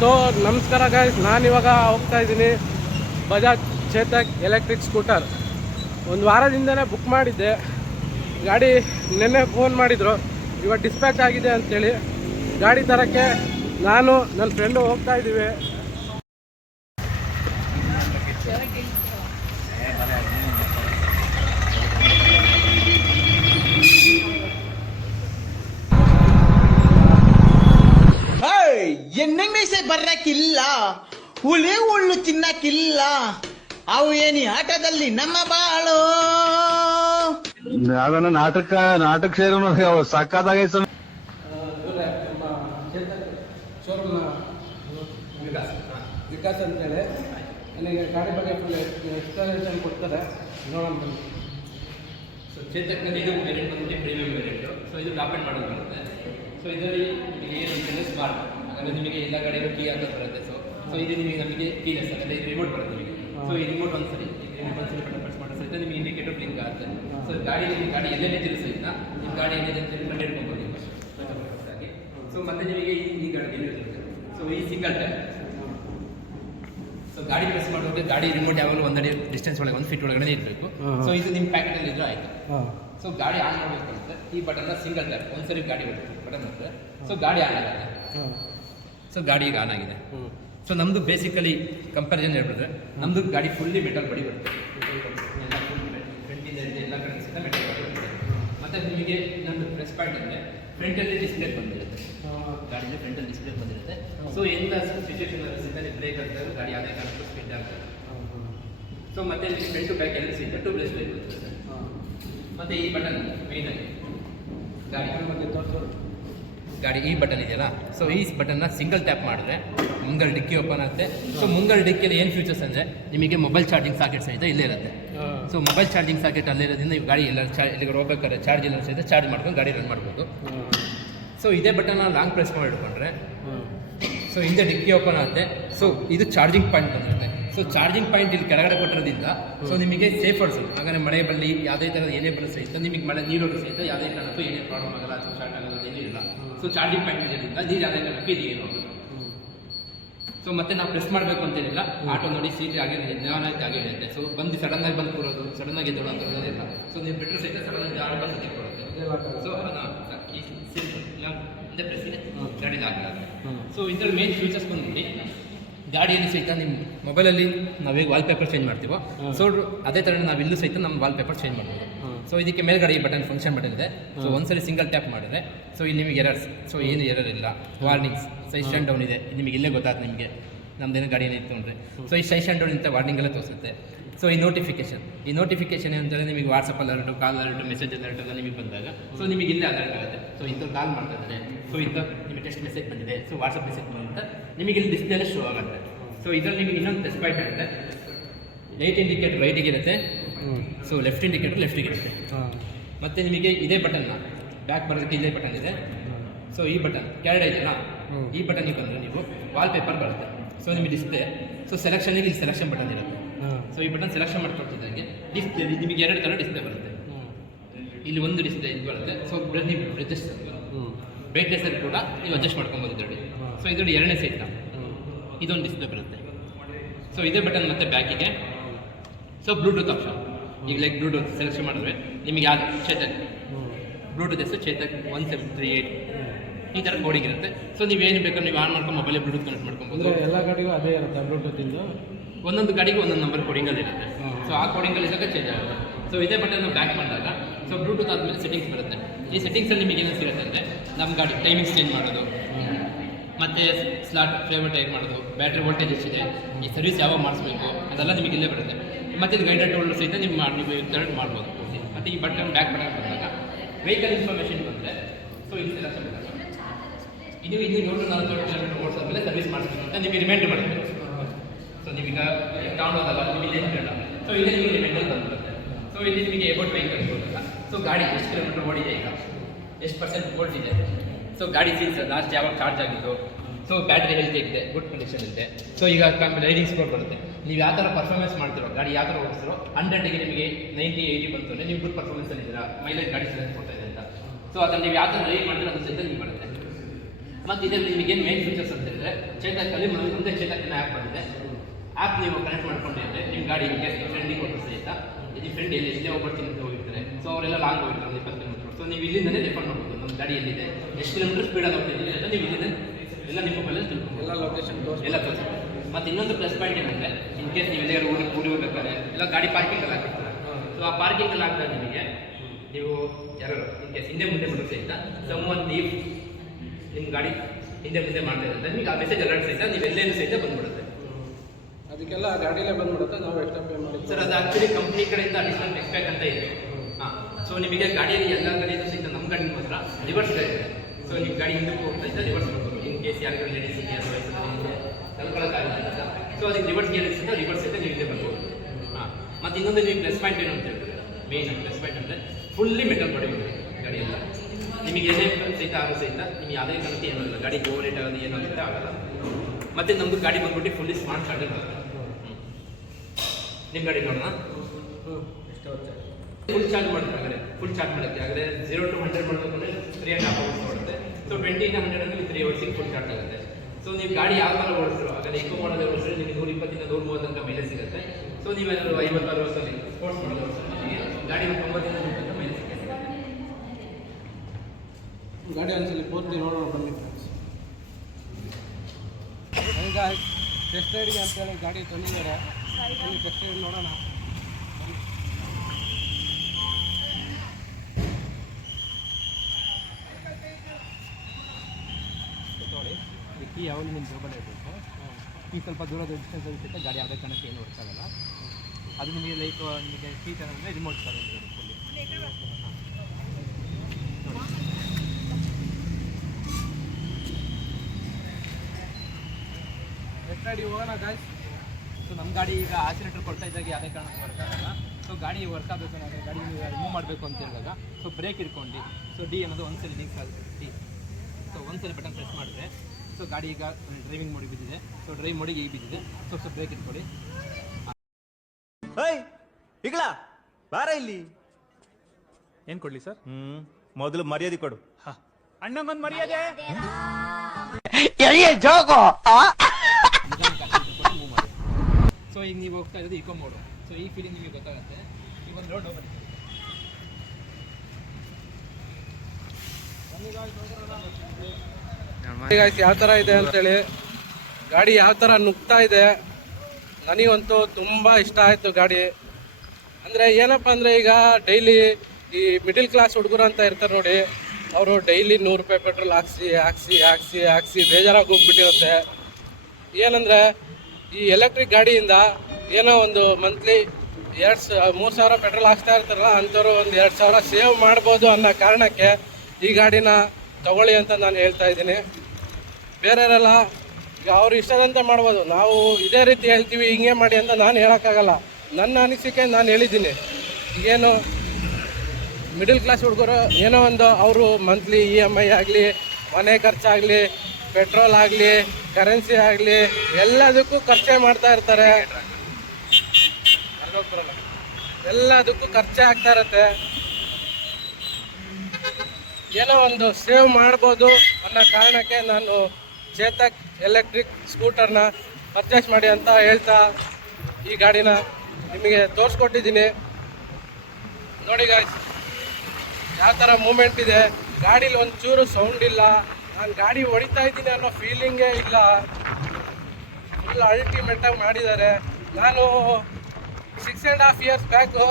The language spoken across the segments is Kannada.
ಸೊ ನಮಸ್ಕಾರ ಗೈಸ್, ನಾನಿವಾಗ ಹೋಗ್ತಾ ಇದ್ದೀನಿ ಬಜಾಜ್ ಚೇತಕ್ ಎಲೆಕ್ಟ್ರಿಕ್ ಸ್ಕೂಟರ್. ಒಂದು ವಾರದಿಂದನೇ ಬುಕ್ ಮಾಡಿದ್ದೆ ಗಾಡಿ. ನಿನ್ನೆ ಫೋನ್ ಮಾಡಿದರು ಇವತ್ತು ಡಿಸ್ಪ್ಯಾಚ್ ಆಗಿದೆ ಅಂಥೇಳಿ. ಗಾಡಿ ತರೋಕ್ಕೆ ನಾನು ನನ್ನ ಫ್ರೆಂಡು ಹೋಗ್ತಾ ಇದ್ದೀವಿ. ಎಣ್ಣೆ ಮೀಸೆ ಬರ್ರಕ್ಕಿಲ್ಲ, ಹುಳಿ ಹುಳ್ಳು ತಿನ್ನಕ್ಕಿಲ್ಲ, ಅವು ಏನಿ ಆಟದಲ್ಲಿ ನಮ್ಮ ಬಾಳು. ಯಾವ್ದನ್ನ ನಾಟಕ ಸೇರೋನು ಸಕ್ಕತ್ತಾಗೈತೆ ಸರ್. ನಮ್ಮ ಚೇತಕ್ ಶೋರೂಮ್ನ ವಿಕಾಸ್ ಅಂತೇಳಿ ನನಗೆ ಗಾಡಿ ಬಗ್ಗೆ ಫುಲ್ ಎಕ್ಸ್ಪ್ಲನೇಷನ್ ಕೊಡ್ತಾರೆ. ನೋಡೋಣ ಬನ್ನಿ. ಸೊ ಚೇತಕ್ನಲ್ಲಿ ಇದು ವೇರಿಯಂಟ್ ಬಂದ್ಬಿಟ್ಟು ಪ್ರೀಮಿಯಂ ವೇರಿಯಂಟು. ಸೊ ಇದು ಟಾಪ್ ಆ್ಯಂಡ್ ಮಾಡಲ್ ಬರುತ್ತೆ. ಸೊ ಇದರಲ್ಲಿ ನಿಮಗೆ ಏನು ಅಂತಂದರೆ ಸ್ಮಾರ್ಟ್, ಅಂದರೆ ನಿಮಗೆ ಎಲ್ಲ ಕಡೆಯೂ ಕೀ ಹಾಕೋದು ಬರುತ್ತೆ. ಸೊ ಇದು ನಿಮಗೆ ನಮಗೆ ಕೀಲೆಸ್, ಅಂದರೆ ಇದು ರಿಮೋಟ್ ಬರುತ್ತೆ ನಿಮಗೆ. ಸೊ ಈ ರಿಮೋಟ್ ಒಂದ್ಸರಿ ಬಟನ್ ಪ್ರೆಸ್ ಮಾಡೋ ಸಹಿತ ನಿಮಗೆ ಇಂಡಿಕೇಟರ್ ಬ್ಲಿಂಕ್ ಆಗುತ್ತೆ. ಸೊ ನಿಮ್ಮ ಗಾಡಿ ಎಲ್ಲೆಲ್ಲೇ ತಿರು ಸಹಿತ ನಿಮ್ಮ ಗಾಡಿ ಏನಿದೆ ಅಂತ ಕಂಡು ಹಿಡ್ಕೊಬೋದು ನೀವು ಹಾಗೆ. ಸೊ ಮತ್ತೆ ನಿಮಗೆ ಈ ಗಾಡಿ ಏನಿರುತ್ತೆ, ಸೊ ಈ ಸಿಂಗಲ್ ಟ್ಯಾಪ್. ಸೊ ಗಾಡಿ ಪ್ರೆಸ್ ಮಾಡೋಕೆ ಗಾಡಿ ರಿಮೋಟ್ ಯಾವಾಗಲೂ ಒಂದಡಿ ಡಿಸ್ಟೆನ್ಸ್ ಒಳಗೆ 1 ಫೀಟ್ ಒಳಗಡೆ ಇರಬೇಕು. ಸೊ ಇದು ನಿಮ್ಮ ಪ್ಯಾಕೆಟಲ್ಲಿ ಇದ್ರೂ ಆಯಿತು. ಸೊ ಗಾಡಿ ಆನ್ ಮಾಡಬೇಕು ಅಂದರೆ ಈ ಬಟನ್ನ ಸಿಂಗಲ್ ಟ್ಯಾಪ್ ಒಂದ್ಸರಿ ಗಾಡಿ ಬಟನ್ ಅಂದರೆ ಸೊ ಗಾಡಿ ಆನ್ ಆಗುತ್ತೆ. ಸೊ ಗಾಡಿ ಈಗ ಆನ್ ಆಗಿದೆ. ಸೊ ನಮ್ಮದು ಬೇಸಿಕಲಿ ಕಂಪ್ಯಾರಿಸನ್ ಹೇಳ್ಬಿಟ್ರೆ ನಮ್ಮದು ಗಾಡಿ ಫುಲ್ಲಿ ಮೆಟಲ್ ಬಡಿ ಬರುತ್ತೆ. ಎಲ್ಲ ಫುಲ್ ಫ್ರಂಟಿಂದ ಎಲ್ಲ ಕಡೆ ಸಹಿತ ಮೆಟಲ್ ಬಡಿ ಬರುತ್ತೆ. ಮತ್ತು ನಿಮಗೆ ನಮ್ಮದು ಪ್ರೆಸ್ ಪಾಯಿಂಟ್ ಅಂದರೆ ಫ್ರಂಟಲ್ಲಿ ಡಿಸ್ಪ್ಲೇ ಬಂದಿರುತ್ತೆ. ಗಾಡಿಯಲ್ಲಿ ಫ್ರಂಟಲ್ಲಿ ಡಿಸ್ಪ್ಲೇ ಬಂದಿರುತ್ತೆ. ಸೊ ಎಂಥ ಸಿಚುವೇಷನಲ್ಲಿ ಸಹಿತ ನೀವು ಬ್ರೇಕ್ ಆಗ್ತಾರೆ, ಗಾಡಿ ಯಾವುದೇ ಕಾರಣಕ್ಕೂ ಸ್ಪೀಡ್ ಆಗ್ತದೆ. ಸೊ ಮತ್ತೆ ಫ್ರಂಟ್ ಟು ಬ್ಯಾಕ್ ಎಲ್ಲ ಸಹಿತ 2 ಬ್ರೇಕ್ ಬರುತ್ತೆ. ಮತ್ತು ಈ ಬಟನ್ ಮೇಯ್ನಾಗಿ ಗಾಡಿ ಈ ಬಟನ್ ಇದೆಯಲ್ಲ, ಸೊ ಈ ಬಟನ್ನ ಸಿಂಗಲ್ ಟ್ಯಾಪ್ ಮಾಡಿದ್ರೆ ಮುಂಗಲ್ ಡಿಕ್ಕಿ ಓಪನ್ ಆಗುತ್ತೆ. ಸೊ ಮುಂಗಲ್ ಡಿಕ್ಕಿಯಲ್ಲಿ ಏನು ಫೀಚರ್ಸ್ ಅಂದರೆ ನಿಮಗೆ ಮೊಬೈಲ್ ಚಾರ್ಜಿಂಗ್ ಸಾಕೆಟ್ ಸಹಿತ ಇಲ್ಲೇ ಇರುತ್ತೆ. ಸೊ ಮೊಬೈಲ್ ಚಾರ್ಜಿಂಗ್ ಸಾಕೆಟ್ ಅಲ್ಲೇ ಇರೋದ್ರಿಂದ ನೀವು ಗಾಡಿ ಎಲ್ಲ ಎಲ್ಲಿಗೆ ಹೋಗ್ಬೇಕಾದ್ರೆ ಚಾರ್ಜ್ ಇಲ್ಲ ಸಹಿತ ಚಾರ್ಜ್ ಮಾಡ್ಕೊಂಡು ಗಾಡಿ ರನ್ ಮಾಡ್ಬೋದು. ಸೊ ಇದೇ ಬಟನ್ನ ಲಾಂಗ್ ಪ್ರೆಸ್ ಮಾಡಿ ಹಿಡ್ಕೊಂಡ್ರೆ ಸೊ ಹಿಂದೆ ಡಿಕ್ಕಿ ಓಪನ್ ಆಗುತ್ತೆ. ಸೊ ಇದು ಚಾರ್ಜಿಂಗ್ ಪಾಯಿಂಟ್ ಬಂದಿರುತ್ತೆ. ಸೊ ಚಾರ್ಜಿಂಗ್ ಪಾಯಿಂಟ್ ಇಲ್ಲಿ ಕೆಳಗಡೆ ಕೊಟ್ಟಿರೋದ್ರಿಂದ ಸೊ ನಿಮಗೆ ಸೇಫರ್ಸು, ಹಾಗಾದರೆ ಮಳೆ ಬರಲಿ ಯಾವುದೇ ಥರದ ಏನೇ ಬರೋ ಸಹಿತ ನಿಮಗೆ ಮಳೆ ನೀರು ಸಹಿತ ಯಾವುದೇ ಕಾರಣಕ್ಕೂ ಏನೇ ಪ್ರಾಬ್ಲಮ್ ಆಗಲ್ಲ, ಅಥವಾ ಸ್ಟಾರ್ಟ್ ಆಗೋದು ಏನೂ ಇಲ್ಲ. ಸೊ ಚಾರ್ಜಿಂಗ್ ಪಾಯಿಂಟ್ ಇರೋದ್ರಿಂದ ನೀರು ಯಾವುದೇ ಕಾರಣಕ್ಕೂ ಇದು ಏನು. ಸೊ ಮತ್ತೆ ನಾವು ಪ್ರೆಸ್ ಮಾಡಬೇಕು ಅಂತೇನಿಲ್ಲ, ಆಟೋ ನೋಡಿ ಸೀಟ್ ಹಾಗೆ ನಿಧಾನಕ್ಕೆ ಹಾಗೆ ಇರುತ್ತೆ. ಸೊ ಸಡನ್ನಾಗಿ ಬಂದು ಕೂರೋದು, ಸಡನ್ನಾಗಿ ಎದ್ದೋಳು ಅಂತೇನಿಲ್ಲ. ಸೊ ನೀವು ಬಿಟ್ಟರು ಸಹಿತ ಸಡನ್ನಾಗಿ ಜಾರು ಬಂದು ತೆಗೆದುಕೊಳ್ಳುತ್ತೆ. ಸೊ ಈ ಸಿಂಪಲ್ ಒಂದೇ ಪ್ರೆಸ್ ಇದೆ, ಗಾಡಿ ಹಾಕಿದ್ದಾರೆ. ಸೊ ಇದರಲ್ಲಿ ಮೇನ್ ಫೀಚರ್ಸ್ ಬಂದ್ಬಿಟ್ಟು ಗಾಡಿಯಲ್ಲಿ ಸಹಿತ ನಿಮ್ಮ ಮೊಬೈಲಲ್ಲಿ ನಾವು ಹೇಗೆ ವಾಲ್ಪೇಪರ್ ಚೇಂಜ್ ಮಾಡ್ತೀವೋ ಸೊ ಅದೇ ಥರ ನಾವು ಇಲ್ಲೂ ಸಹಿತ ನಮ್ಮ ವಾಲ್ಪೇಪರ್ ಚೇಂಜ್ ಮಾಡ್ಬೋದು. ಸೊ ಇದಕ್ಕೆ ಮೇಲ್ಗಡೆ ಈ ಬಟನ್ ಫಂಕ್ಷನ್ ಬಟನ್ ಇದೆ. ಸೊ ಒಂದ್ಸರಿ ಸಿಂಗಲ್ ಟ್ಯಾಪ್ ಮಾಡಿದ್ರೆ ಸೊ ಇಲ್ಲಿ ನಿಮಗೆ ಎರರ್ಸ್, ಸೊ ಏನು ಎರರ್ ಇಲ್ಲ, ವಾರ್ನಿಂಗ್ಸ್, ಸೈಜ್ ಸ್ಟ್ಯಾಂಡ್ ಡೌನ್ ಇದೆ, ನಿಮಗೆ ಇಲ್ಲೇ ಗೊತ್ತಾಗುತ್ತೆ ನಿಮಗೆ ನಮ್ಮದೇನೋ ಗಾಡಿ ಏನಿತ್ತು ಅಂದರೆ. ಸೊ ಈ ಸೈಜ್ ಸ್ಟ್ಯಾಂಡ್ ಡೌನ್ ಅಂತ ವಾರ್ನಿಂಗ್ ಎಲ್ಲ ತೋರಿಸುತ್ತೆ. ಸೊ ಈ ನೋಟಿಫಿಕೇಶನ್ ಏನಂದರೆ ನಿಮಗೆ ವಾಟ್ಸಪ್ ಅಲರ್ಟು, ಕಾಲ್ ಅಲರ್ಟು, ಮೆಸೇಜ್ ಅಲರ್ಟ್ ಎಲ್ಲ ನಿಮಗೆ ಬಂದಾಗ ಸೊ ನಿಮಗೆ ಇಲ್ಲೇ ಅಲರ್ಟ್ ಆಗುತ್ತೆ. ಸೊ ಇಂಥವ್ರು ಕಾಲ್ ಮಾಡ್ತಾ ಇದ್ದಾರೆ, ಸೊ ಇಂಥ ನಿಮಗೆ ಟೆಕ್ಸ್ಟ್ ಮೆಸೇಜ್ ಬಂದಿದೆ, ಸೊ ವಾಟ್ಸಪ್ ಮೆಸೇಜ್ ಬಂದಿದೆ ನಿಮಗೆ ಇಲ್ಲಿ ಡಿಸ್ಪ್ಲೇಲೆ ಶೋ ಆಗುತ್ತೆ. ಸೊ ಇದರಲ್ಲಿ ನಿಮಗೆ ಇನ್ನೊಂದು ಪ್ಲಸ್ ಪಾಯಿಂಟ್ ಆಗುತ್ತೆ, ರೈಟ್ ಇಂಡಿಕೇಟರ್ ರೈಟಿಗೆ ಇರುತ್ತೆ, ಸೊ ಲೆಫ್ಟ್ ಇಂಡಿಕೇಟರ್ ಲೆಫ್ಟಿಗೆ ಇರುತ್ತೆ. ಮತ್ತು ನಿಮಗೆ ಇದೇ ಬಟನ್ನ ಬ್ಯಾಕ್ ಬರೋದಕ್ಕೆ ಇದೇ ಬಟನ್ ಇದೆ. ಸೊ ಈ ಬಟನ್ ಕೆಳಗಡೆ ಇದೆಯಲ್ಲ, ಈ ಬಟನಿಗೆ ಬಂದರೆ ನೀವು ವಾಲ್ಪೇಪರ್ ಬರುತ್ತೆ. ಸೊ ನಿಮಗೆ ಡಿಸ್ಪ್ಲೇ, ಸೊ ಸೆಲೆಕ್ಷನ್ಗೆ ಇಲ್ಲಿ ಸೆಲೆಕ್ಷನ್ ಬಟನ್ ಇರುತ್ತೆ. ಸೊ ಈ ಬಟನ್ ಸೆಲೆಕ್ಷನ್ ಮಾಡ್ಕೊಳ್ತಿದ್ದಂಗೆ ಡಿಸ್ಪ್ಲೇ ನಿಮಗೆ 2 ಥರ ಡಿಸ್ಪ್ಲೇ ಬರುತ್ತೆ. ಇಲ್ಲಿ ಒಂದು ಡಿಸ್ಪ್ಲೇ ಇದು ಬರುತ್ತೆ. ಸೊ ನೀವು ಅಡ್ಜಸ್ಟ್ ಬ್ರೈಟ್ನೆಸ್ಸಲ್ಲಿ ಕೂಡ ನೀವು ಅಡ್ಜಸ್ಟ್ ಮಾಡ್ಕೊಬೋದು ಇದರಲ್ಲಿ. ಸೊ ಇದರಲ್ಲಿ 2ನೇ ಸಹಿತ ಇದೊಂದು ಡಿಸ್ಪ್ಲೇ ಬರುತ್ತೆ. ಸೊ ಇದೇ ಬಟನ್ ಮತ್ತೆ ಬ್ಯಾಕಿಗೆ ಸೊ ಬ್ಲೂಟೂತ್ ಆಪ್ಷನ್, ಈಗ ಲೈಕ್ ಬ್ಲೂಟೂತ್ ಸೆಲೆಕ್ಷನ್ ಮಾಡಿದ್ರೆ ನಿಮಗೆ ಯಾವುದು ಚೇತಕ್ ಬ್ಲೂಟೂತ್ ಹೆಸರು ಚೇತಕ್ 1738 ಈ ಥರ ಕೋಡಿಂಗ್ ಇರುತ್ತೆ. ಸೊ ನೀವೇನು ಬೇಕಾದ್ರೆ ನೀವು ಆನ್ ಮಾಡ್ಕೊಂಡು ಮೊಬೈಲ್ ಬ್ಲೂಟೂತ್ ಕನೆಕ್ಟ್ ಮಾಡ್ಕೊಬೋದು. ಎಲ್ಲ ಗಾಡಿಗೂ ಅದೇ ಇರುತ್ತೆ ಬ್ಲೂಟೂತಿಂದು, ಒಂದೊಂದು ಗಾಡಿಗೆ ಒಂದೊಂದು ನಂಬರ್ ಕೋಡಿಂಗಲ್ಲಿ ಇರುತ್ತೆ. ಸೊ ಆ ಕೋಡಿಂಗಲ್ಲಿ ಇದ್ದಾಗ ಚೇಂಜ್ ಆಗುತ್ತೆ. ಸೊ ಇದೇ ಬಟನ್ ಬ್ಯಾಕ್ ಮಾಡಿದಾಗ ಸೊ ಬ್ಲೂಟೂತ್ ಆದಮೇಲೆ ಸೆಟ್ಟಿಂಗ್ಸ್ ಬರುತ್ತೆ. ಈ ಸೆಟ್ಟಿಂಗ್ಸಲ್ಲಿ ನಿಮಗೆ ಏನು ಸಿಗುತ್ತೆ ಅಂದರೆ ನಮ್ಮ ಗಾಡಿ ಟೈಮಿಂಗ್ಸ್ ಚೇಂಜ್ ಮಾಡೋದು, ಮತ್ತು ಸ್ಲಾಟ್ ಫ್ಲೇವರ್ ಟೈಪ್ ಮಾಡೋದು, ಬ್ಯಾಟ್ರಿ ವೋಲ್ಟೇಜ್ ಎಷ್ಟಿದೆ, ಈ ಸರ್ವಿಸ್ ಯಾವಾಗ ಮಾಡಿಸ್ಬೇಕು ಅದೆಲ್ಲ ನಿಮಗೆ ಇಲ್ಲೇ ಬರುತ್ತೆ. ಮತ್ತು ಇದು ಗೈಡೆಡ್ ಟೂಲ್ ಸಹಿತ ನೀವು ಥರ್ಡ್ ಮಾಡ್ಬೋದು. ಮತ್ತು ಈ ಬಟನ್ ಬ್ಯಾಕ್ ಬಟನ್ ಬಂದಾಗ ವೆಹಿಕಲ್ ಇನ್ಫಾರ್ಮೇಷನ್ ಬಂದರೆ ಸೊ ಇಲ್ಲಿ ಸೆಲೆಕ್ಷನ್ ಬಂದಾಗ ಇದು 740 ಕಿಲೋಮೀಟರ್ ಓಡಿಸೋದ್ಮೇಲೆ ಸರ್ವಿಸ್ ಮಾಡಿಸ್ಬೇಕು ಅಂತ ನಿಮಗೆ ರಿಮೈಂಡರ್ ಮಾಡುತ್ತೆ. ಸೊ ನೀವೀಗ ತಗೊಂಡೋದಲ್ಲ ನಿಮಗೆ ಹೇಳಲ್ಲ, ಸೊ ಇಲ್ಲೇ ನಿಮಗೆ ರಿಮೈಂಡರ್ ಬಂದುಬಿಡುತ್ತೆ. ಸೊ ಇಲ್ಲಿ ನಿಮಗೆ ಎಬೌಟ್ ವೆಹಿಕಲ್ ಹೋದಾಗ ಸೊ ಗಾಡಿ ಎಷ್ಟು ಕಿಲೋಮೀಟರ್ ಓಡಿದೆ, ಈಗ ಎಷ್ಟು % ವೋಲ್ಟ್ ಇದೆ, ಸೊ ಗಾಡಿ ಸೀನ್ಸ್ ಲಾಸ್ಟ್ ಯಾವಾಗ ಚಾರ್ಜ್ ಆಗಿದ್ದು, ಸೊ ಬ್ಯಾಟ್ರಿ ಹೆಲ್ತ್ ಇದೆ, ಗುಡ್ ಕಂಡೀಷನ್ ಇದೆ. ಸೊ ಈಗ ರೈಡಿಂಗ್ ಸ್ಕೋರ್ ಬರುತ್ತೆ, ನೀವು ಯಾವ ಥರ ಪರ್ಫಾರ್ಮೆನ್ಸ್ ಮಾಡ್ತಿರೋ, ಗಾಡಿ ಯಾವ ಥರ ಓಡಿಸಿರೋ 100ಗೆ ನಿಮಗೆ 90-80 ಬಂತು ಅಂದರೆ ನೀವು ಗುಡ್ ಪರ್ಫಾರ್ಮೆನ್ಸಲ್ಲಿ ಇದ್ದೀರಾ, ಮೈಲೇಜ್ ಗಾಡಿ ಸೆಲೆಕ್ಟ್ ಕೊಡ್ತಾ ಇದೆ ಅಂತ. ಸೊ ಅದನ್ನು ನೀವು ಯಾವ ಥರ ರೈಡ್ ಮಾಡ್ತೀರೋ ಅದು ಸಹಿತ ನಿಮ್ಗೆ ಬರುತ್ತೆ. ಮತ್ತು ಇದರಲ್ಲಿ ನಿಮಗೇನು ಮೇನ್ ಫೀಚರ್ಸ್ ಅಂತ ಹೇಳಿದ್ರೆ ಚೇತಕಲ್ಲಿ ಮುಂದೆ ಚೇತಕಿನ ಆ್ಯಪ್ ಬಂದಿದೆ. ಆ್ಯಪ್ ನೀವು ಕನೆಕ್ಟ್ ಮಾಡ್ಕೊಂಡಿದ್ರೆ ನಿಮ್ಮ ಗಾಡಿ ನಿಮಗೆ ಫ್ರೆಂಡಿಗೆ ಕೊಟ್ಟರು ಸಹಿತ ಇದು ಫ್ರೆಂಡ್ ಎಲ್ಲಿ ಇಲ್ಲೇ ಒಬ್ಬರ್ತೀನಿ ಅಂತ ಹೋಗಿರ್ತಾರೆ. ಸೊ ಅವರೆಲ್ಲ ಲಾಂಗ್ ಹೋಗಿರ್ತಾರೆ, 20 ಕಿಲೋಮೀಟರ್. ಸೊ ನೀವು ಇಲ್ಲಿಂದಲೇ ರೆಫರ್ ಮಾಡ್ಬೋದು ನಮ್ಮ ಗಾಡಿ ಎಲ್ಲಿದೆ, ಎಷ್ಟು ಕಿಲೋಮೀಟರ್ ಸ್ಪೀಡಾಗಿ ಹೋಗ್ತಿದ್ದೀವಿ ಅಂತ ನೀವು ಇಲ್ಲಿಂದ ಎಲ್ಲ ನಿಮ್ಮ ಮೊಬೈಲಲ್ಲಿ ತಿಳ್ಕೊಂಡು ಎಲ್ಲ ಲೊಕೇಶನ್ ಎಲ್ಲ ತೋರಿಸ್ತಾರೆ. ಮತ್ತು ಇನ್ನೊಂದು ಪ್ಲಸ್ ಪಾಯಿಂಟ್ ಏನಂದರೆ ಇನ್ ಕೇಸ್ ನೀವು ಎಲ್ಲೇ ಊರಿಗೆ ಹೋಗ್ಬೇಕಾದ್ರೆ ಎಲ್ಲ ಗಾಡಿ ಪಾರ್ಕಿಂಗಲ್ಲಿ ಹಾಕಿರ್ತಾರೆ. ಸೊ ಆ ಪಾರ್ಕಿಂಗಲ್ಲಿ ಹಾಕಿದಾಗ ನಿಮಗೆ ನೀವು ಯಾರು ಇನ್ ಕೇಸ್ ಹಿಂದೆ ಮುಂದೆ ಮಾಡೋದು ಸಹಿತ ಸಮ್ವನ್ ಲೀವ್ ನಿಮ್ಮ ಗಾಡಿ ಹಿಂದೆ ಮುಂದೆ ಮಾಡ್ತಾ ಇರುತ್ತೆ, ನಿಮಗೆ ಆ ಮೆಸೇಜ್ ಅಲರ್ಟ್ ಸಹಿತ ನೀವು ಎಲ್ಲೇನು ಸಹಿತ ಬಂದ್ಬಿಡುತ್ತೆ. ಅದಕ್ಕೆಲ್ಲ ಗಾಡಿಲೇ ಬಂದ್ಬಿಡುತ್ತೆ, ನಾವು ಎಕ್ಸ್ಟ್ರಾ ಪೇ ಮಾಡಿ. ಸರ್ ಅದು ಆ್ಯಕ್ಚುಲಿ ಕಂಪ್ನಿ ಕಡೆಯಿಂದ ಅಡಿಷನಲ್ ಎಕ್ಸ್ಪೆಕ್ಟ್ ಅಂತ ಇದೆ. ಹಾಂ, ಸೊ ನಿಮಗೆ ಗಾಡಿಯಲ್ಲಿ ಎಲ್ಲ ಗಾಡಿಯಲ್ಲೂ ಸಹಿತ ನಮ್ಮ ಗಾಡಿ ಮಾತ್ರ ರಿವರ್ಸ್ ಇದೆ. ಸೊ ನಿಮ್ಮ ಗಾಡಿ ಹಿಂದಕ್ಕೆ ಹೋಗ್ತಾ ಇದ್ದ ರಿವರ್ಸ್ ಮಾಡ್ಬೋದು. ಇನ್ ಕೇಸ್ ಯಾರಿಗೂ ಲೇಡೀಸ್ ಇದೆಯಾ ಅಥವಾ ವಯಸ್ಸಲ್ಲಿ ಕಲ್ಕೊಳ್ಳೋಕ್ಕಾಗಲ್ಲ. ಸೊ ಅದಕ್ಕೆ ರಿವರ್ಸ್ ಗೇರ್ ಇರುತ್ತೆ, ರಿವರ್ಸ್ ಇದ್ದರೆ ನೀವು ಇಲ್ಲೇ ಬರ್ಬೋದು. ಹಾಂ, ಮತ್ತು ಇನ್ನೊಂದು ನೀವು ಪ್ಲಸ್ ಪಾಯಿಂಟ್ ಏನು ಅಂತ ಹೇಳಿದ್ರೆ ಮೇನ್ ಪ್ಲಸ್ ಪಾಯಿಂಟ್ ಅಂದರೆ ಫುಲ್ಲಿ ಮೆಟಲ್ ಬಾಡಿ ಗಾಡಿ ಎಲ್ಲ ನಿಮಗೆ ಏನೇ ಸಹಿತ ಆಗೋ ಸಹಿತ ನಿಮಗೆ ಯಾವುದೇ ಕಾರಣಕ್ಕೆ ಏನೂ ಇಲ್ಲ, ಗಾಡಿ ಓವರ್ ರೇಟ್ ಆಗೋದು ಏನೂ ಅಂತ ಆಗಲ್ಲ. ಮತ್ತು ನಮ್ಮದು ಗಾಡಿ ಬಂದ್ಬಿಟ್ಟು ಫುಲ್ಲಿ ಸ್ಮಾರ್ಟ್ ಚಾರ್ಜರ್ ಬರುತ್ತೆ. ನಿಮ್ಮ ಗಾಡಿ ನೋಡೋಣ ಫುಲ್ ಚಾರ್ಜ್ ಮಾಡಬೇಕಾದ್ರೆ ಫುಲ್ ಚಾರ್ಜ್ ಮಾಡೋಕ್ಕೆ ಆದರೆ 0 to 100 ಮಾಡಬೇಕಂದ್ರೆ 3.5 hours ಓಡುತ್ತೆ. ಸೊ 20 to 100 ಅಂದರೆ 3 hours ಫುಲ್ ಚಾರ್ಜ್ ಆಗುತ್ತೆ. ಸೊ ನೀವು ಗಾಡಿ ಯಾವ ಥರ ಓಡಿಸ್ರು ಹಾಗಾದ್ರೆ ಎಕೋ ಮಾಡೋದು ಓಡಿಸಿದ್ರೆ ನಿಮಗೆ 120 to 130 ತನಕ ಮೈಲೇಜ್ ಸಿಗುತ್ತೆ. ಸೊ ನೀವೇನಾದ್ರು 50-60 ಸ್ಪೋರ್ಟ್ಸ್ ಮಾಡೋದು ನಿಮಗೆ ಗಾಡಿ 90 ತನಕ ಮೈಲೇಜ್ ಸಿಗುತ್ತೆ. ಗಾಡಿ ಒಂದ್ಸಲಿ ಪೂರ್ತಿ ನೋಡೋಣ ಬನ್ನಿ ಫ್ರೆಂಡ್ಸ್. ಈಗ ಟೆಸ್ಟ್ ರೈಡ್ಗೆ ಅಂತೇಳಿ ಗಾಡಿ ತಂದಿದ್ದಾರೆ, ಟೆಸ್ಟ್ ರೈಡ್ ನೋಡೋಣ. ನೋಡಿ ಕೀ ಯಾವಾಗ ನಿಮ್ಮ ಜೋಬಲ್ಲಿ ಇರಬೇಕು. ಈ ಸ್ವಲ್ಪ ದೂರದ ಡಿಸ್ಟೆನ್ಸ್ ಇರುತ್ತೆ, ಗಾಡಿ ಯಾವುದೇ ಕಾರಣಕ್ಕೆ ಏನು ಹೊಡ್ಸಾಗಲ್ಲ. ಅದು ನಿಮಗೆ ಲೈಕ್ ನಿಮಗೆ ಕೀ ಥರ ಅಂದರೆ ರಿಮೋಟ್ ಥರ ಫುಲ್ಲಿ ಟೆಸ್ಟ್ ರೈಡ್ ಹೋಗೋಣ ಗಾಯ್ಸ್. ಸೊ ನಮ್ಮ ಗಾಡಿ ಈಗ ಆಕ್ಸಿಲೇಟರ್ ಕೊಡ್ತಾ ಇದ್ದಾಗ ಯಾವುದೇ ಕಾರಣಕ್ಕೆ ವರ್ಕ್ ಆಗಲ್ಲ. ಸೊ ಗಾಡಿ ವರ್ಕ್ ಆಗಬೇಕು ಅಂದರೆ ಗಾಡಿ ನೀವು ಮೂವ್ ಮಾಡಬೇಕು ಅಂತ ಹೇಳಿದಾಗ ಸೊ ಬ್ರೇಕ್ ಇಟ್ಕೊಂಡು ಸೊ ಡಿ ಅನ್ನೋದು ಒಂದ್ಸಲಿ ಲಿಂಕ್ ಆಗುತ್ತೆ. ಡಿ ಸೊ ಒಂದ್ಸಲಿ ಬಟನ್ ಪ್ರೆಸ್ ಮಾಡಿದ್ರೆ ಸೊ ಗಾಡಿ ಈಗ ಡ್ರೈವಿಂಗ್ ಮೋಡಿಗೆ ಬಿದ್ದಿದೆ. ಸೊ ಡ್ರೈವ್ ಮೋಡಿಗೆ ಈಗ ಬಿದ್ದಿದೆ. ಸೊ ಬ್ರೇಕ್ ಇಟ್ಕೊಳ್ಳಿ. ಈಗಲ ಬಾರ ಇಲ್ಲಿ. ಏನ್ ಕೊಡ್ಲಿ ಸರ್? ಮೊದಲು ಮರ್ಯಾದೆ ಕೊಡು. ಅಣ್ಣಂಗೊಂದು ಮರ್ಯಾದೆ. ಮೂವ್ ಮಾಡಿ. ಸೊ ಈಗ ನೀವು ಹೋಗ್ತಾ ಇರೋದು ಇಕೋ ಮೋಡು. ಸೊ ಈ ಫೀಲಿಂಗ್ ನಿಮಗೆ ಗೊತ್ತಾಗುತ್ತೆ. ಈಗ ಒಂದು ರೋಡ್ ಹೋಗ್ಬನ್ನಿ. ಯಾವ ಥರ ಇದೆ ಅಂತೇಳಿ ಗಾಡಿ ಯಾವ ಥರ ನುಗ್ತಾ ಇದೆ ನನಗಂತೂ ತುಂಬ ಇಷ್ಟ ಆಯಿತು ಗಾಡಿ. ಅಂದರೆ ಏನಪ್ಪ ಅಂದರೆ ಈಗ ಡೈಲಿ ಈ ಮಿಡಿಲ್ ಕ್ಲಾಸ್ ಹುಡುಗರು ಅಂತ ಇರ್ತಾರೆ ನೋಡಿ, ಅವರು ಡೈಲಿ 100 ರೂಪಾಯಿ ಪೆಟ್ರೋಲ್ ಹಾಕ್ಸಿ ಬೇಜಾರಾಗಿ ಹೋಗ್ಬಿಟ್ಟಿರುತ್ತೆ. ಏನಂದರೆ ಈ ಎಲೆಕ್ಟ್ರಿಕ್ ಗಾಡಿಯಿಂದ ಏನೋ ಒಂದು ಮಂತ್ಲಿ 3,000 ಪೆಟ್ರೋಲ್ ಹಾಕ್ಸ್ತಾ ಇರ್ತಾರಲ್ಲ, ಅಂಥವ್ರು ಒಂದು 2,000 ಸೇವ್ ಮಾಡ್ಬೋದು ಅನ್ನೋ ಕಾರಣಕ್ಕೆ ಈ ಗಾಡಿನ ತಗೊಳ್ಳಿ ಅಂತ ನಾನು ಹೇಳ್ತಾ ಇದ್ದೀನಿ. ಬೇರೆಯವರೆಲ್ಲ ಈಗ ಅವ್ರು ಇಷ್ಟದಂತೆ ಮಾಡ್ಬೋದು, ನಾವು ಇದೇ ರೀತಿ ಹೇಳ್ತೀವಿ ಹಿಂಗೆ ಮಾಡಿ ಅಂತ ನಾನು ಹೇಳೋಕ್ಕಾಗಲ್ಲ. ನನ್ನ ಅನಿಸಿಕೆ ನಾನು ಹೇಳಿದ್ದೀನಿ. ಈಗೇನು ಮಿಡಲ್ ಕ್ಲಾಸ್ ಹುಡುಗರು ಏನೋ ಒಂದು ಅವರು ಮಂತ್ಲಿ EMI ಆಗಲಿ, ಮನೆ ಖರ್ಚಾಗಲಿ, ಪೆಟ್ರೋಲ್ ಆಗಲಿ, ಕರೆನ್ಸಿ ಆಗಲಿ ಎಲ್ಲದಕ್ಕೂ ಖರ್ಚೇ ಮಾಡ್ತಾ ಇರ್ತಾರೆ. ಎಲ್ಲದಕ್ಕೂ ಖರ್ಚೇ ಆಗ್ತಾ ಇರುತ್ತೆ. ಏನೋ ಒಂದು ಸೇವ್ ಮಾಡ್ಬೋದು ಅನ್ನೋ ಕಾರಣಕ್ಕೆ ನಾನು ಚೇತಕ್ ಎಲೆಕ್ಟ್ರಿಕ್ ಸ್ಕೂಟರ್ನ ಪರ್ಚೇಸ್ ಮಾಡಿ ಅಂತ ಹೇಳ್ತಾ ಈ ಗಾಡಿನ ನಿಮಗೆ ತೋರಿಸ್ಕೊಟ್ಟಿದ್ದೀನಿ. ನೋಡಿ ಗಾಯ್ಸ್ ಯಾವ ಥರ ಮೂಮೆಂಟ್ ಇದೆ. ಗಾಡೀಲಿ ಒಂಚೂರು ಸೌಂಡ್ ಇಲ್ಲ, ನಾನು ಗಾಡಿ ಹೊಡಿತಾ ಇದ್ದೀನಿ ಅನ್ನೋ ಫೀಲಿಂಗೇ ಇಲ್ಲ. ಫುಲ್ ಅಲ್ಟಿಮೇಟಾಗಿ ಮಾಡಿದ್ದಾರೆ. ನಾನು 6.5 years ಬ್ಯಾಕು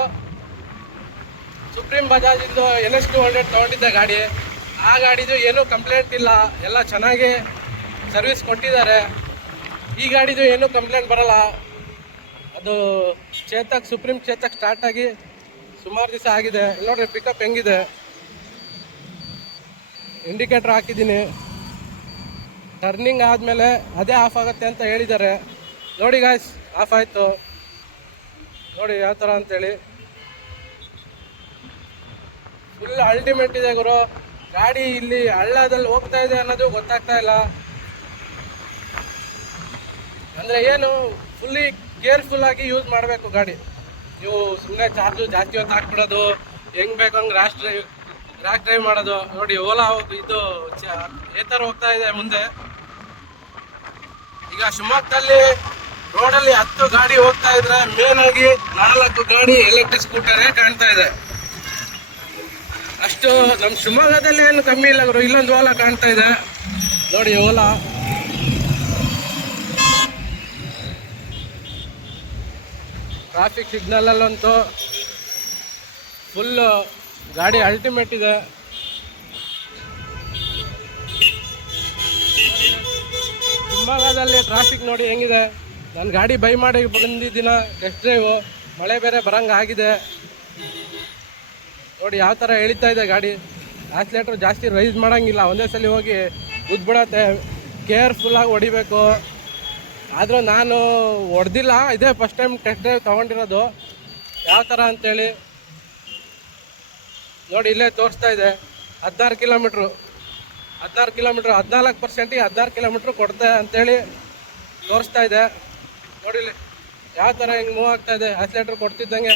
ಸುಪ್ರೀಂ ಬಜಾಜಿಂದು NS 200 ತೊಗೊಂಡಿದ್ದೆ ಗಾಡಿ. ಆ ಗಾಡಿದು ಏನೂ ಕಂಪ್ಲೇಂಟ್ ಇಲ್ಲ, ಎಲ್ಲ ಚೆನ್ನಾಗಿ ಸರ್ವಿಸ್ ಕೊಟ್ಟಿದ್ದಾರೆ. ಈ ಗಾಡಿದು ಏನೂ ಕಂಪ್ಲೇಂಟ್ ಬರಲ್ಲ. ಅದು ಸುಪ್ರೀಂ ಚೇತಕ್ ಸ್ಟಾರ್ಟ್ ಆಗಿ ಸುಮಾರು ದಿವಸ ಆಗಿದೆ. ನೋಡ್ರಿ ಪಿಕಪ್ ಹೆಂಗಿದೆ, ಇಂಡಿಕೇಟ್ರ್ ಹಾಕಿದ್ದೀನಿ. ಟರ್ನಿಂಗ್ ಆದಮೇಲೆ ಅದೇ ಆಫ್ ಆಗುತ್ತೆ ಅಂತ ಹೇಳಿದ್ದಾರೆ. ನೋಡಿ ಗಾಯ್ಸ್ ಆಫ್ ಆಯಿತು. ನೋಡಿ ಯಾವ ಥರ ಅಂತೇಳಿ ಫುಲ್ ಅಲ್ಟಿಮೇಟ್ ಇದೆ ಗುರು. ಗಾಡಿ ಇಲ್ಲಿ ಹಳ್ಳದಲ್ಲಿ ಹೋಗ್ತಾ ಇದೆ ಅನ್ನೋದು ಗೊತ್ತಾಗ್ತಾ ಇಲ್ಲ. ಅಂದರೆ ಏನು ಫುಲ್ಲಿ ಕೇರ್ಫುಲ್ಲಾಗಿ ಯೂಸ್ ಮಾಡಬೇಕು ಗಾಡಿ. ನೀವು ಸುಮ್ಮನೆ ಚಾರ್ಜು ಜಾಸ್ತಿ ಹೊತ್ತು ಹಾಕ್ಬಿಡೋದು, ಹೆಂಗೆ ಬೇಕು ಹಂಗೆ ರ್ಯಾಶ್ ಡ್ರೈವ್ ರ್ಯಾಕ್ ಡ್ರೈವ್ ಮಾಡೋದು ನೋಡಿ. ಓಲಾ ಇದು ಥರ ಹೋಗ್ತಾ ಇದೆ ಮುಂದೆ. ಈಗ ಶಿವಮೊಗ್ಗದಲ್ಲಿ ರೋಡಲ್ಲಿ 10 ಗಾಡಿ ಹೋಗ್ತಾ ಇದ್ರೆ ಮೇನ್ ಆಗಿ 4 ಗಾಡಿ ಎಲೆಕ್ಟ್ರಿಕ್ ಸ್ಕೂಟರೇ ಕಾಣ್ತಾ ಇದೆ. ಅಷ್ಟು ನಮ್ಮ ಶಿವಮೊಗ್ಗದಲ್ಲಿ ಏನು ಕಮ್ಮಿ ಇಲ್ಲ ಗುರು. ಇಲ್ಲೊಂದು ಓಲಾ ಕಾಣ್ತಾ ಇದೆ ನೋಡಿ, ಓಲಾ. ಟ್ರಾಫಿಕ್ ಸಿಗ್ನಲಲ್ಲಂತೂ ಫುಲ್ಲು ಗಾಡಿ ಅಲ್ಟಿಮೇಟ್ ಇದೆ. ಶಿವಮೊಗ್ಗದಲ್ಲಿ ಟ್ರಾಫಿಕ್ ನೋಡಿ ಹೆಂಗಿದೆ. ನಾನು ಗಾಡಿ ಬೈ ಮಾಡಿ ಬಂದಿದ್ದೀನ ಟೆಸ್ಟ್ ಡ್ರೈವು. ಮಳೆ ಬೇರೆ ಬರಂಗೆ ಆಗಿದೆ ನೋಡಿ ಯಾವ ಥರ ಎಳಿತಾ ಇದೆ ಗಾಡಿ. ಆಕ್ಸಿಲೇಟ್ರ್ ಜಾಸ್ತಿ ರೈಸ್ ಮಾಡೋಂಗಿಲ್ಲ, ಒಂದೇ ಸಲ ಹೋಗಿ ಉದ್ಬಿಡತ್ತೆ. ಕೇರ್ಫುಲ್ಲಾಗಿ ಹೊಡಿಬೇಕು. ಆದರೂ ನಾನು ಹೊಡೆದಿಲ್ಲ, ಇದೇ ಫಸ್ಟ್ ಟೈಮ್ ಟೆಸ್ಟ್ ಡ್ರೈವ್ ತೊಗೊಂಡಿರೋದು. ಯಾವ ಥರ ಅಂತೇಳಿ ನೋಡಿ ಇಲ್ಲೇ ತೋರಿಸ್ತಾ ಇದೆ. 16 ಕಿಲೋಮೀಟ್ರು 14%ಗೆ 16 ಕಿಲೋಮೀಟ್ರ್ ಕೊಡ್ತೆ ಅಂತೇಳಿ ತೋರಿಸ್ತಾ ಇದೆ ನೋಡಿ. ಇಲ್ಲಿ ಯಾವ ಥರ ಹಿಂಗೆ ಮೂವ್ ಆಗ್ತಾ ಇದೆ. ಆಕ್ಸಿಲೇಟ್ರ್ ಕೊಡ್ತಿದ್ದಂಗೆ